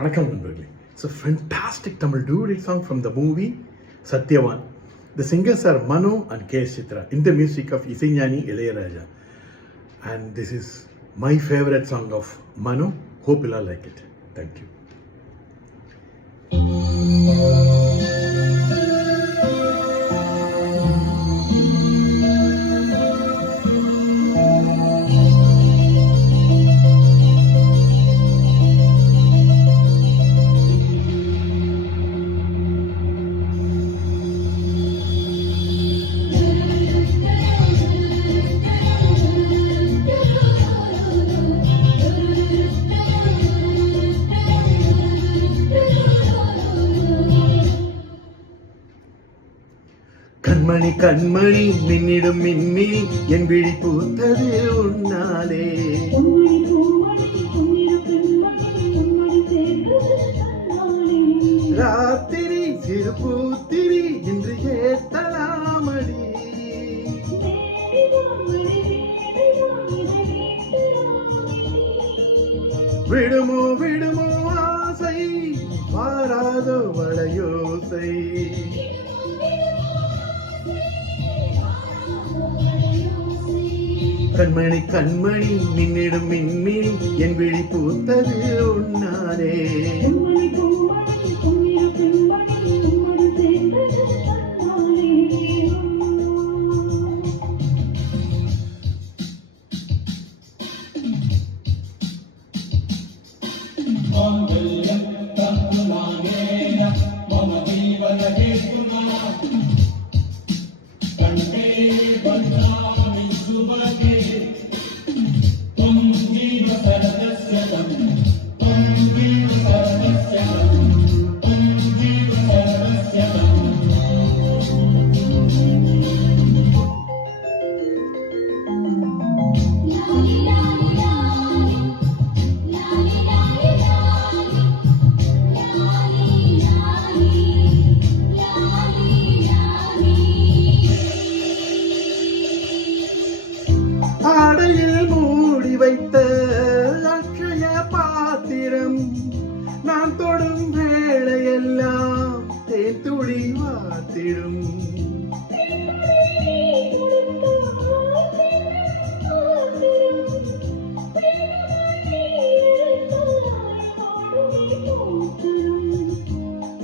வணக்கம் நண்பர்களே. It's a fantastic Tamil duet song from the movie Satyavan. The singers are Manu and K. Chitra in the music of Isaignani Ilayaraja. And this is my favorite song of Manu. Hope you'll all like it. Thank you. கண்மணி கண்மணி மின்னிடும் மின்மினி என் விழி பூத்தது உன்னாலே. ராத்திரி சிறு பூத்திரி இன்று ஏத்தலாமடி. விடுமோ விடுமோ ஆசை மாறாதோ வளையோசை. கண்மணி கண்மணி மின்னிடும் மின்மினி என் விழி பூத்தது உன்னாலே. வைத்த அக்ஷய பாத்திரம் நான் தொடும் வேளையெல்லாம் தேத்துளி வாத்திடும்.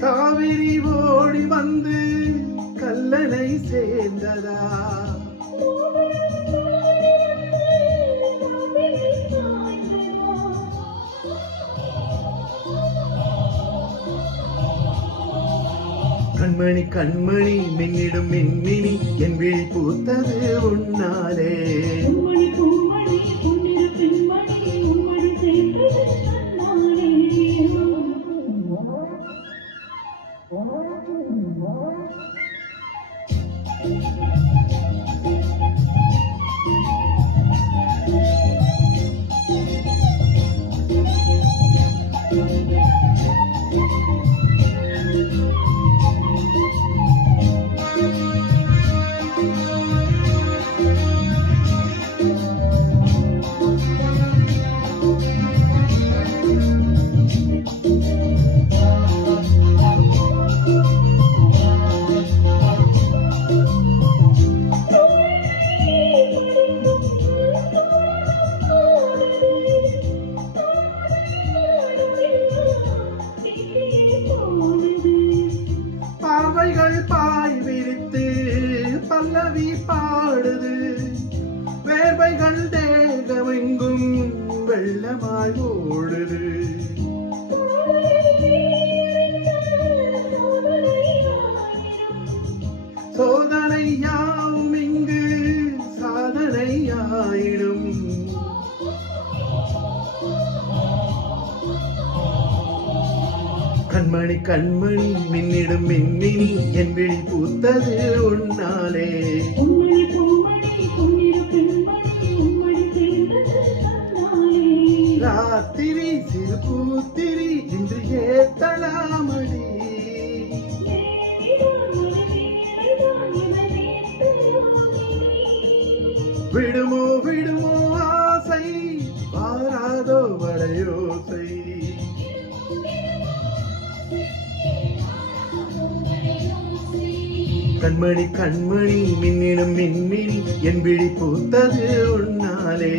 காவிரி ஓடி வந்து கல்லணை சேர்ந்ததா. கண்மணி கண்மணி மின்னிடும் மின்மினி என் விழி பூத்தது உன்னாலே. பாய் விரித்து பல்லவி பாடுது. வேர்வைகள் தேகமெங்கும் வெள்ளமாய் ஓடுது. சோதனையாவும் இங்கு சாதனையாயிடும். கண்மணி கண்மணி மின்னிடும் மின்மினி என் விழி பூத்தது உன்னாலே. ராத்திரி சிறு பூத்திரி இன்று ஏத்தலாமடி. விடுமோ விடுமோ ஆசை வாராதோ வளையோசை. கண்மணி கண்மணி மின்னிடும் மின்மினி என் விழி பூத்தது உன்னாலே